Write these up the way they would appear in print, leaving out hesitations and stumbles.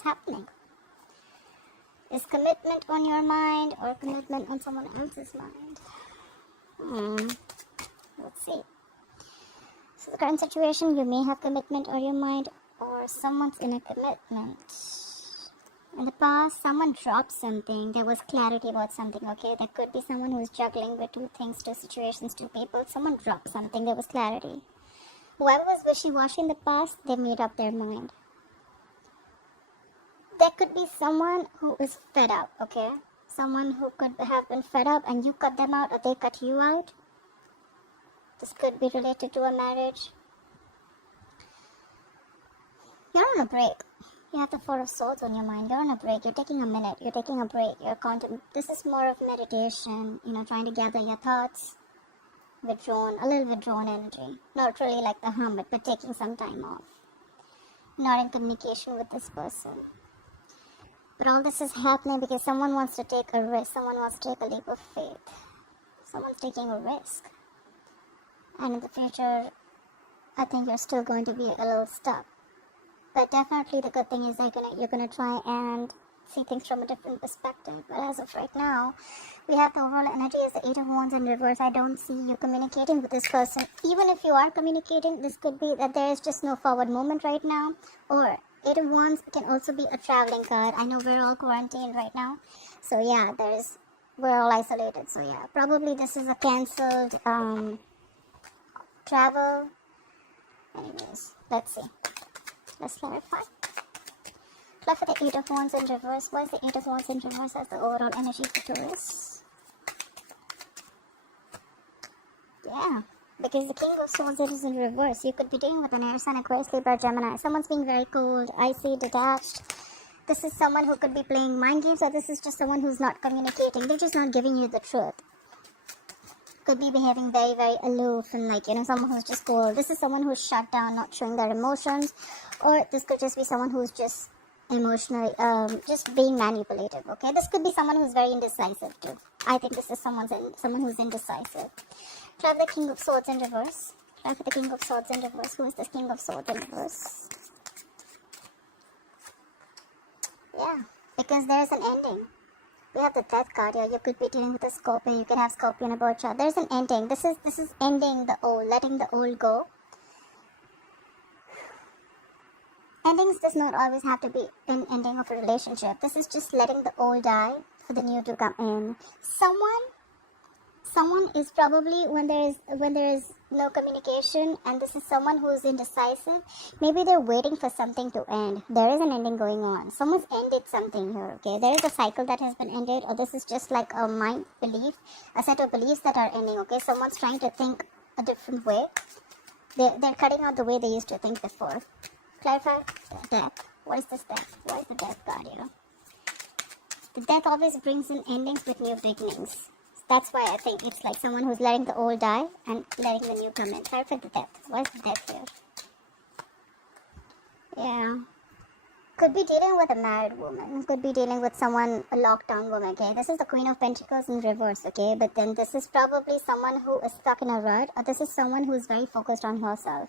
what's happening. Is commitment on your mind or commitment on someone else's mind? Let's see. So the current situation, you may have commitment on your mind or someone's in a commitment. In the past, someone dropped something. There was clarity about something, okay? There could be someone who's juggling with two things, two situations, two people. Someone dropped something. There was clarity. Whoever was wishy-washy in the past, they made up their mind. There could be someone who is fed up, okay? Someone who could have been fed up and you cut them out or they cut you out. This could be related to a marriage. You're on a break. You have the Four of Swords on your mind. You're on a break. You're taking a minute. You're taking a break. This is more of meditation, trying to gather your thoughts. A little withdrawn energy. Not really like the hermit, but taking some time off. Not in communication with this person. But all this is happening because someone wants to take a risk. Someone wants to take a leap of faith. Someone's taking a risk. And in the future, I think you're still going to be a little stuck. But definitely the good thing is that you're gonna try and see things from a different perspective. But as of right now, we have the overall energy as the Eight of Wands in reverse. I don't see you communicating with this person. Even if you are communicating, this could be that there is just no forward movement right now. Or Eight of Wands can also be a traveling card. I know we're all quarantined right now. So yeah, we're all isolated. So yeah, probably this is a cancelled travel. Anyways, let's see. Let's clarify. Clarify the Eight of Wands in reverse. Why is the Eight of Wands in reverse as the overall energy for Taurus? Yeah, because the King of Swords is in reverse. You could be dealing with an Air Sign, Aquarius, Libra, Gemini. Someone's being very cold, icy, detached. This is someone who could be playing mind games, or this is just someone who's not communicating. They're just not giving you the truth. Could be behaving very, very aloof and someone who's just cold. This is someone who's shut down, not showing their emotions. Or this could just be someone who's just emotionally, just being manipulative, okay? This could be someone who's very indecisive too. I think this is someone who's indecisive. Try the King of Swords in reverse. Try for the King of Swords in reverse. Who is this King of Swords in reverse? Yeah, because there's an ending. We have the Death card here. You could be dealing with a Scorpion. You can have Scorpion about chart. There's an ending. This is ending the old, letting the old go. Endings does not always have to be an ending of a relationship. This is just letting the old die for the new to come in. Someone is probably when there is no communication, and this is someone who is indecisive. Maybe they're waiting for something to end. There is an ending going on. Someone's ended something here, okay? There is a cycle that has been ended, or this is just like a mind belief, a set of beliefs that are ending, okay? Someone's trying to think a different way. They're cutting out the way they used to think before. Clarify the Death. What is this Death? What is the Death card here? The Death always brings in endings with new beginnings. That's why I think it's like someone who's letting the old die and letting the new come in. Clarify the Death. What is the Death here? Yeah. Could be dealing with a married woman. Could be dealing with someone, a lockdown woman, okay? This is the Queen of Pentacles in reverse, okay? But then this is probably someone who is stuck in a rut, or this is someone who is very focused on herself.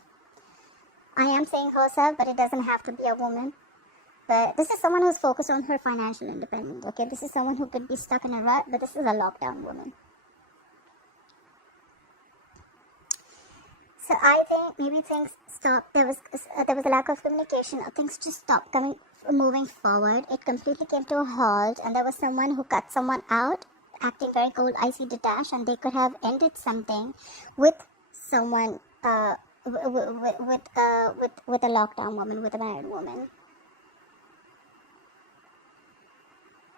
I am saying herself, but it doesn't have to be a woman. But this is someone who's focused on her financial independence, okay? This is someone who could be stuck in a rut, but this is a lockdown woman. So I think maybe things stopped. There was a lack of communication. Things just stopped moving forward. It completely came to a halt, and there was someone who cut someone out, acting very cold, icy, detached, and they could have ended something with someone, with a lockdown woman, with a married woman.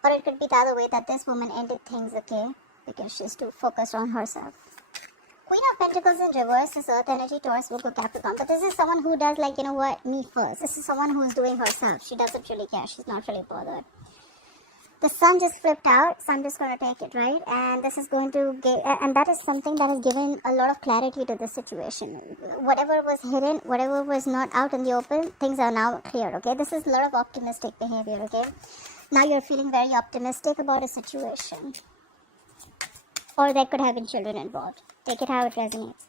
Or it could be the other way, that this woman ended things, okay, because she's too focused on herself. Queen of Pentacles in reverse is Earth energy, Taurus, Virgo, Capricorn. But this is someone who does me first. This is someone who's doing herself. She doesn't really care. She's not really bothered. The Sun just flipped out, so I'm just going to take it, right? And this is going to give, and that is something that has given a lot of clarity to the situation. Whatever was hidden, whatever was not out in the open, things are now clear, okay? This is a lot of optimistic behavior, okay? Now you're feeling very optimistic about a situation. Or there could have been children involved. Take it how it resonates.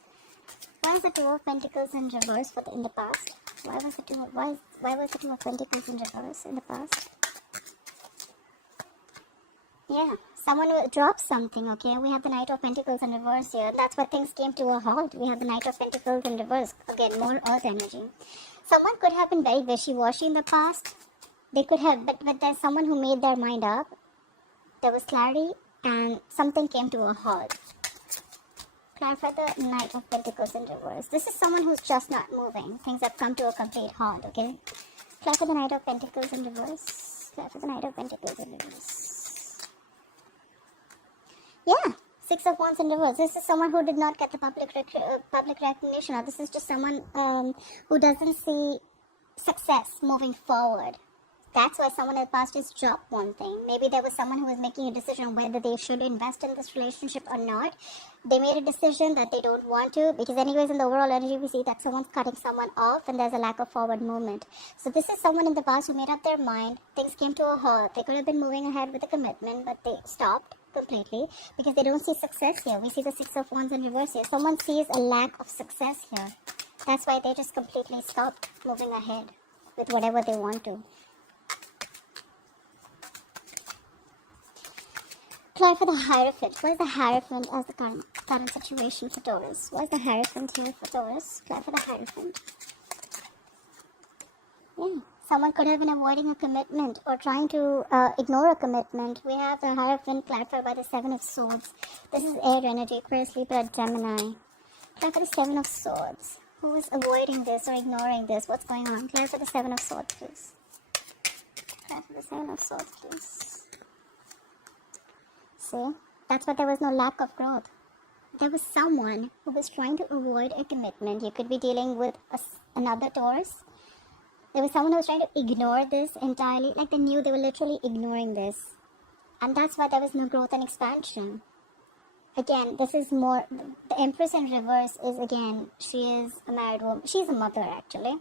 Why is the Two of Pentacles in reverse in the past? Why was the Two of Pentacles in reverse in the past? Yeah, someone will drop something, okay? We have the Knight of Pentacles in reverse here. That's why things came to a halt. We have the Knight of Pentacles in reverse. Again, more earth energy. Someone could have been very wishy-washy in the past. They could have, but there's someone who made their mind up. There was clarity and something came to a halt. Clarify the Knight of Pentacles in reverse. This is someone who's just not moving. Things have come to a complete halt, okay? Clarify the Knight of Pentacles in reverse. Clarify the Knight of Pentacles in reverse. Yeah, Six of Wands in reverse. This is someone who did not get the public recognition. Or this is just someone who doesn't see success moving forward. That's why someone in the past has dropped one thing. Maybe there was someone who was making a decision whether they should invest in this relationship or not. They made a decision that they don't want to, because anyways in the overall energy we see that someone's cutting someone off and there's a lack of forward movement. So this is someone in the past who made up their mind. Things came to a halt. They could have been moving ahead with a commitment, but they stopped completely because they don't see success here. We see the Six of Wands in reverse here. Someone sees a lack of success here. That's why they just completely stopped moving ahead with whatever they want to. Clarify the Hierophant. What is the Hierophant as the current situation for Taurus? What is the Hierophant here for Taurus? Clarify the Hierophant. Yeah. Someone could have been avoiding a commitment or trying to ignore a commitment. We have the Hierophant clarified by the Seven of Swords. This is air energy, Aquarius, Libra, Gemini. Clarify the Seven of Swords. Who is avoiding this or ignoring this? What's going on? Clarify the Seven of Swords, please. Clarify the Seven of Swords, please. See, that's why there was no lack of growth. There was someone who was trying to avoid a commitment. You could be dealing with another Taurus. There was someone who was trying to ignore this entirely. Like they knew they were literally ignoring this. And that's why there was no growth and expansion. Again, this is more, the Empress in reverse is, again, she is a married woman. She's a mother actually.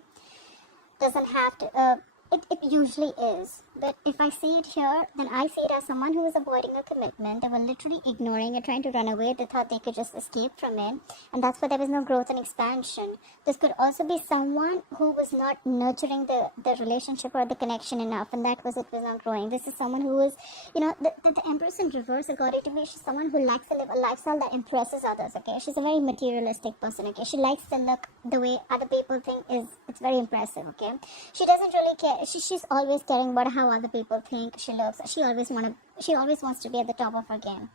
Doesn't have to, it usually is. But if I see it here, then I see it as someone who was avoiding a commitment. They were literally ignoring it, trying to run away. They thought they could just escape from it. And that's why there was no growth and expansion. This could also be someone who was not nurturing the relationship or the connection enough. And that was, it was not growing. This is someone who is, you know, the Empress in reverse, according to me, she's someone who likes to live a lifestyle that impresses others, okay? She's a very materialistic person, okay? She likes to look the way other people think it's very impressive, okay? She doesn't really care. She's always caring about how other people think she looks. She always wants to be at the top of her game,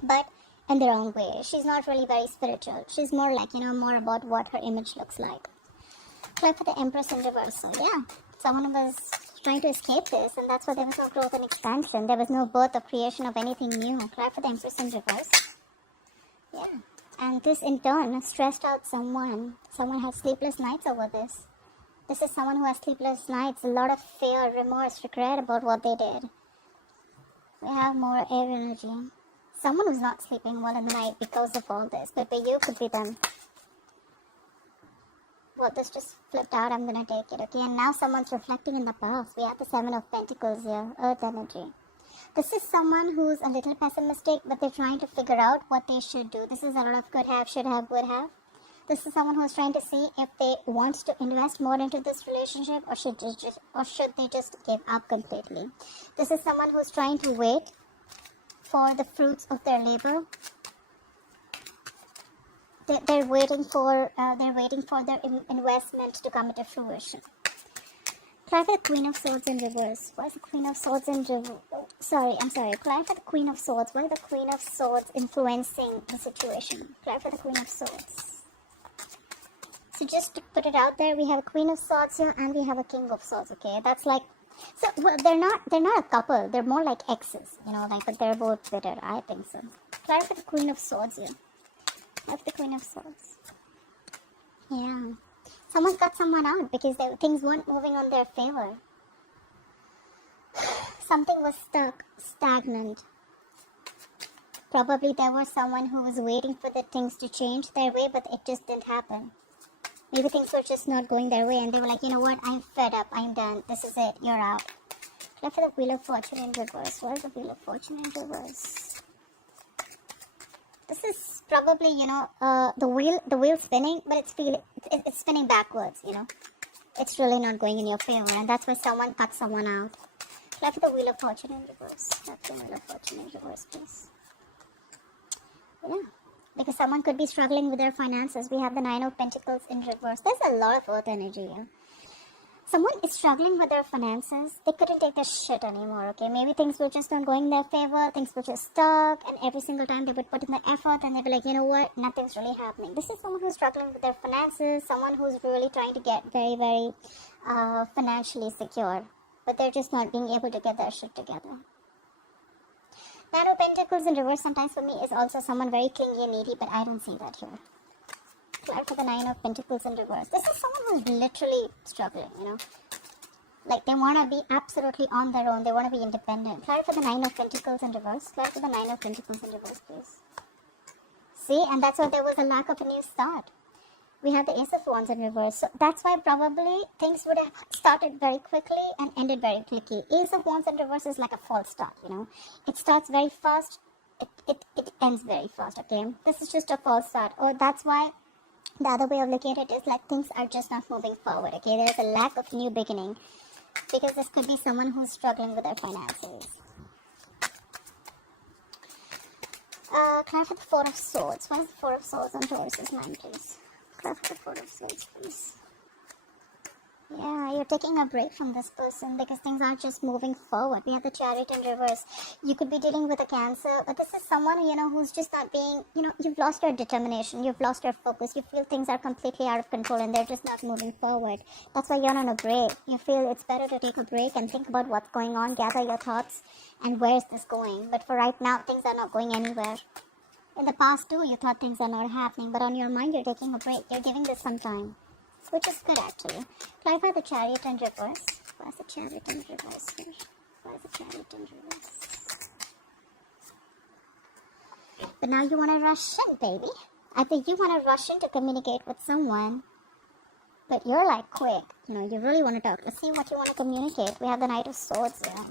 but in the wrong way. She's not really very spiritual. She's more like, you know, more about what her image looks like. Clap for the Empress in reverse. So yeah, someone was trying to escape this, and that's why there was no growth and expansion. There was no birth or creation of anything new. Clap for the Empress in reverse. Yeah, and this in turn stressed out someone. Someone had sleepless nights over this. This is someone who has sleepless nights, a lot of fear, remorse, regret about what they did. We have more air energy. Someone who's not sleeping well at night because of all this, but you could be them. Well, this just flipped out, I'm gonna take it, okay? And now someone's reflecting in the past. We have the Seven of Pentacles here, Earth energy. This is someone who's a little pessimistic, but they're trying to figure out what they should do. This is a lot of could have, should have, would have. This is someone who's trying to see if they want to invest more into this relationship or should they just give up completely. This is someone who's trying to wait for the fruits of their labor. They're waiting for their investment to come into fruition. Clarify the Queen of Swords in reverse. Why is the Queen of Swords in reverse? Clarify the Queen of Swords. Why is the Queen of Swords influencing the situation? Clarify the Queen of Swords. So just to put it out there, we have a Queen of Swords here and we have a King of Swords, okay? That's like, so well, they're not a couple, they're more like exes, you know, like, but they're both bitter, I think so. Clarify the Queen of Swords here. Clarify the Queen of Swords. Yeah. Someone's got someone out because things weren't moving on their favor. Something was stuck, stagnant. Probably there was someone who was waiting for the things to change their way, but it just didn't happen. Maybe things were just not going their way and they were like, you know what, I'm fed up, I'm done, this is it, you're out. Look for the Wheel of Fortune in reverse. What is the Wheel of Fortune in reverse? This is probably, you know, the wheel spinning, but it's spinning backwards, you know. it's really not going in your favor, and that's why someone cut someone out. Left the Wheel of Fortune in reverse. Left the Wheel of Fortune in reverse, please. Yeah, because someone could be struggling with their finances. We have the Nine of Pentacles in reverse. There's a lot of Earth energy here. Someone is struggling with their finances. They couldn't take their shit anymore, okay? Maybe things were just not going in their favor. Things were just stuck. And every single time they would put in the effort and they'd be like, you know what? Nothing's really happening. This is someone who's struggling with their finances. Someone who's really trying to get very, very financially secure. But they're just not being able to get their shit together. Nine of Pentacles in reverse sometimes for me is also someone very clingy and needy. But I don't see that here. For the Nine of Pentacles in reverse. This is someone who's literally struggling, you know. Like, they want to be absolutely on their own. They want to be independent. Try for the Nine of Pentacles in reverse. Try for the Nine of Pentacles in reverse, please. See, and that's why there was a lack of a new start. We have the Ace of Wands in reverse. So that's why probably things would have started very quickly and ended very quickly. Ace of Wands in reverse is like a false start, you know. It starts very fast. It ends very fast, okay. This is just a false start. Or that's why the other way of looking at it is like things are just not moving forward, okay. There's a lack of new beginning. Because this could be someone who's struggling with their finances. Clear for the Four of Swords. What is the Four of Swords on Taurus's mind, please? Clear for the Four of Swords, please. Yeah, you're taking a break from this person because things aren't just moving forward. We have the Chariot in reverse. You could be dealing with a Cancer, but this is someone, you know, who's just not being, you know, you've lost your determination, you've lost your focus, you feel things are completely out of control and they're just not moving forward. That's why you're on a break. You feel it's better to take a break and think about what's going on, gather your thoughts, and where is this going. But for right now, things are not going anywhere. In the past too, you thought things are not happening, but on your mind, you're taking a break. You're giving this some time. Which is good actually. Clarify the Chariot in reverse. Why is the Chariot in reverse here? Why is the Chariot in reverse? But now you want to rush in, baby. I think you want to rush in to communicate with someone. But you're like quick. You know, you really want to talk. Let's see what you want to communicate. We have the Knight of Swords here.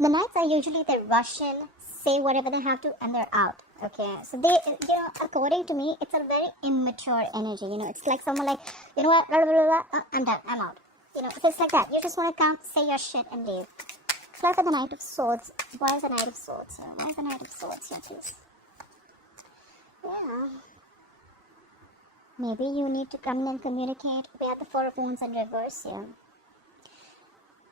The Knights are usually the Russian, say whatever they have to, and they're out. Okay, so they, you know, according to me, it's a very immature energy. You know, it's like someone like, you know what, blah, blah, blah, blah, I'm done, I'm out. You know, it's like that. You just want to come, say your shit, and leave. Try for the Knight of Swords. Why is the Knight of Swords here? Why is the Knight of Swords here, please? Yeah. Maybe you need to come in and communicate. We have the Four of Wands in reverse here.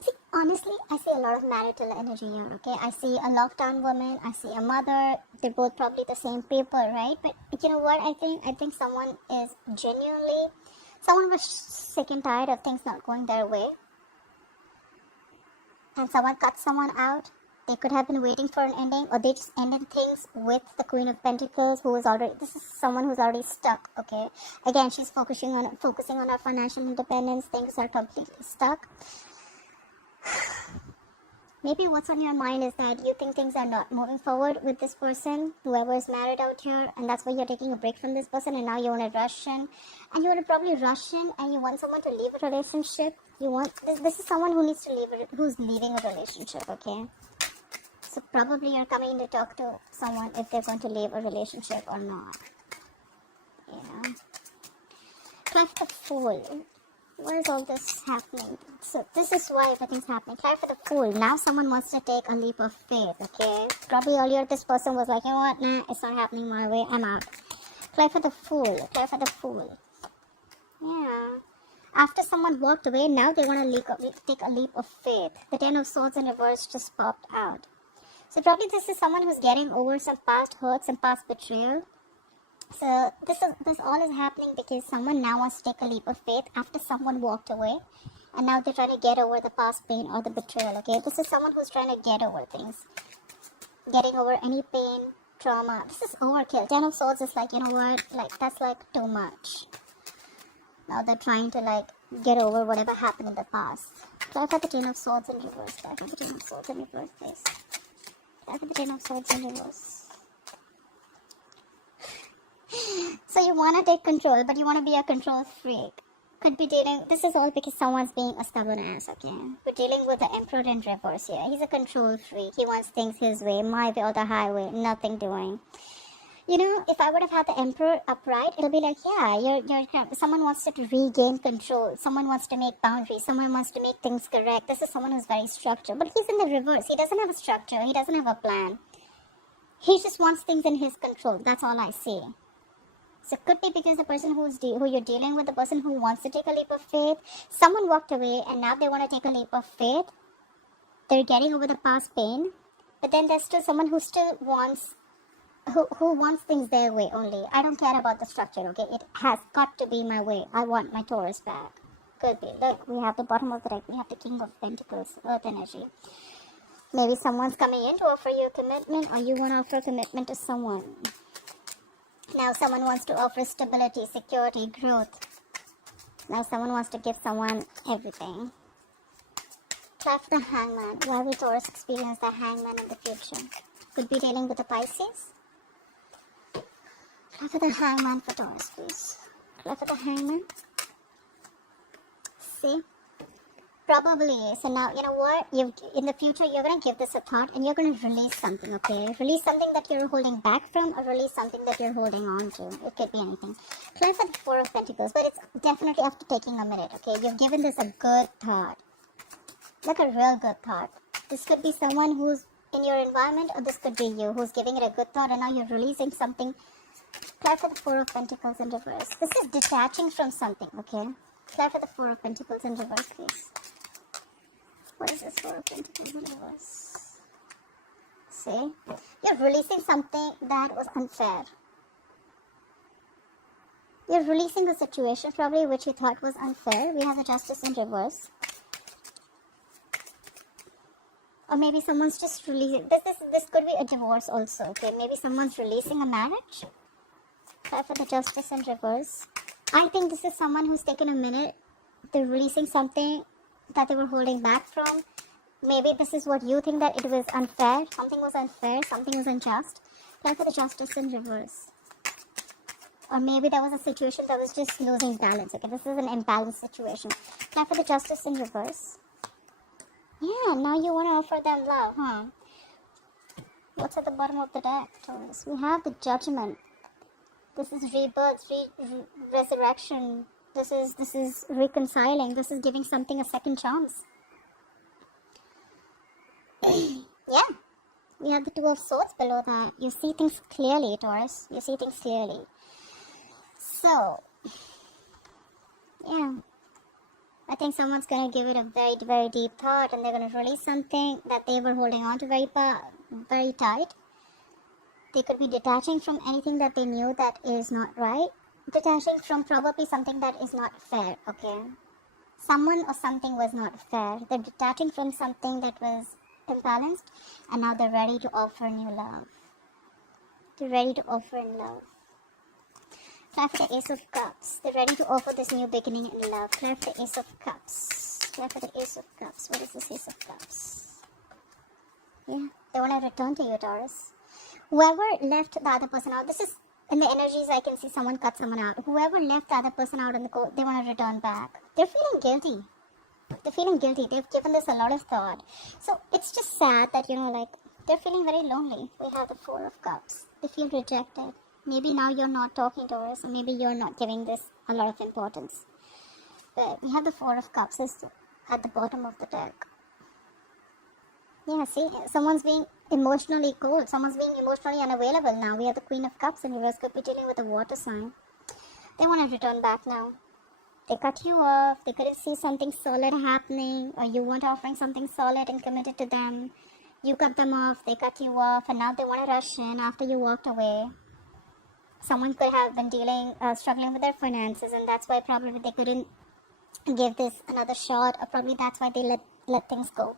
See, honestly, I see a lot of marital energy here, okay? I see a lockdown woman, I see a mother. They're both probably the same people, right? But you know what I think? I think someone is genuinely, someone was sick and tired of things not going their way. And someone cut someone out. They could have been waiting for an ending, or they just ended things with the Queen of Pentacles, who is already, this is someone who's already stuck, okay? Again, she's focusing on her financial independence. Things are completely stuck. Maybe what's on your mind is that you think things are not moving forward with this person, whoever is married out here, and that's why you're taking a break from this person, and now you want to rush in, and you want to probably rush in, and you want someone to leave a relationship. You want, this is someone who needs to leave, who's leaving a relationship, okay? So probably you're coming to talk to someone if they're going to leave a relationship or not. You know? Try for the Fool. Why is all this happening? So this is why everything's happening. Try for the Fool. Now someone wants to take a leap of faith, okay? Probably earlier this person was like, you know what, nah, it's not happening my way, I'm out. Try for the Fool. Try for the Fool. Yeah. After someone walked away, now they want to take a leap of faith. The Ten of Swords in reverse just popped out. So probably this is someone who's getting over some past hurt, some past betrayal. So this all is happening because someone now wants to take a leap of faith after someone walked away, and now they're trying to get over the past pain or the betrayal. Okay, this is someone who's trying to get over things, getting over any pain, trauma. This is overkill. Ten of Swords is like, you know what, like that's like too much. Now they're trying to like get over whatever happened in the past. Try for the Ten of Swords in reverse. Try for the Ten of Swords in reverse, please. Try for the Ten of Swords in reverse. So you want to take control, but you want to be a control freak. Could be dealing, this is all because someone's being a stubborn ass, okay? We're dealing with the Emperor in reverse here. He's a control freak. He wants things his way, my way or the highway, nothing doing. You know, if I would have had the Emperor upright, it'll be like, yeah, someone wants to regain control. Someone wants to make boundaries. Someone wants to make things correct. This is someone who's very structured. But he's in the reverse. He doesn't have a structure. He doesn't have a plan. He just wants things in his control. That's all I see. So it could be because the person who you're dealing with, the person who wants to take a leap of faith, someone walked away and now they want to take a leap of faith. They're getting over the past pain. But then there's still someone who still wants, who wants things their way only. I don't care about the structure, okay? It has got to be my way. I want my Taurus back. Could be. Look, we have the bottom of the deck. We have the King of Pentacles, Earth energy. Maybe someone's coming in to offer you a commitment, or you want to offer a commitment to someone. Now someone wants to offer stability, security, growth. Now someone wants to give someone everything. Try for the Hangman. Why will Taurus experience the Hangman in the future? Could be dealing with the Pisces. Try for the Hangman for Taurus, please. Try for the Hangman. See? Probably. So now, you know what? In the future, you're going to give this a thought and you're going to release something, okay? Release something that you're holding back from, or release something that you're holding on to. It could be anything. Try for the Four of Pentacles, but it's definitely after taking a minute, okay? You've given this a good thought. Like a real good thought. This could be someone who's in your environment, or this could be you who's giving it a good thought and now you're releasing something. Try for the Four of Pentacles in reverse. This is detaching from something, okay? Try for the Four of Pentacles in reverse, please. What is this Four of Pentacles in reverse? See? You're releasing something that was unfair. You're releasing a situation probably which you thought was unfair. We have the Justice in reverse. Or maybe someone's just releasing. This could be a divorce also, okay? Maybe someone's releasing a marriage. Try for the Justice in reverse. I think this is someone who's taken a minute. They're releasing something that they were holding back from. Maybe this is what you think, that it was unfair. Something was unfair. Something was unjust. Try for the Justice in reverse. Or maybe there was a situation that was just losing balance. Okay, this is an imbalanced situation. Try for the Justice in reverse. Yeah, now you want to offer them love, huh? What's at the bottom of the deck, Taurus? We have the Judgment. This is rebirth, resurrection. This is reconciling. This is giving something a second chance. Yeah. We have the Two of Swords below that. You see things clearly, Taurus. You see things clearly. So, yeah. I think someone's going to give it a very, very deep thought, and they're going to release something that they were holding on to very tight. They could be detaching from anything that they knew that is not right. Detaching from probably something that is not fair, okay? Someone or something was not fair. They're detaching from something that was imbalanced, and now they're ready to offer new love. They're ready to offer in love. Try for the Ace of Cups. They're ready to offer this new beginning in love. Try for the Ace of Cups. Try for the Ace of Cups. What is this Ace of Cups? Yeah, they want to return to you, Taurus. Whoever left the other person out, this is in the energies, I can see someone cut someone out. Whoever left the other person out in the court, they want to return back. They're feeling guilty. They're feeling guilty. They've given this a lot of thought. So it's just sad that, they're feeling very lonely. We have the Four of Cups. They feel rejected. Maybe now you're not talking to us, or maybe you're not giving this a lot of importance. But we have the Four of Cups at the bottom of the deck. Yeah, see, someone's being emotionally cold. Someone's being emotionally unavailable now. We have the Queen of Cups in reverse. Could be dealing with a water sign. They want to return back now. They cut you off. They couldn't see something solid happening, or you weren't offering something solid and committed to them. You cut them off. They cut you off, and now they want to rush in after you walked away. Someone could have been struggling with their finances, and that's why probably they couldn't give this another shot, or probably that's why they let things go.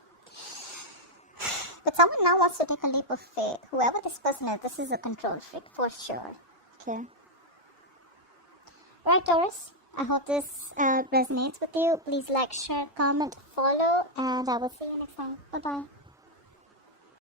But someone now wants to take a leap of faith. Whoever this person is, this is a control freak for sure. Okay. Right, Taurus. I hope this resonates with you. Please like, share, comment, follow, and I will see you next time. Bye-bye.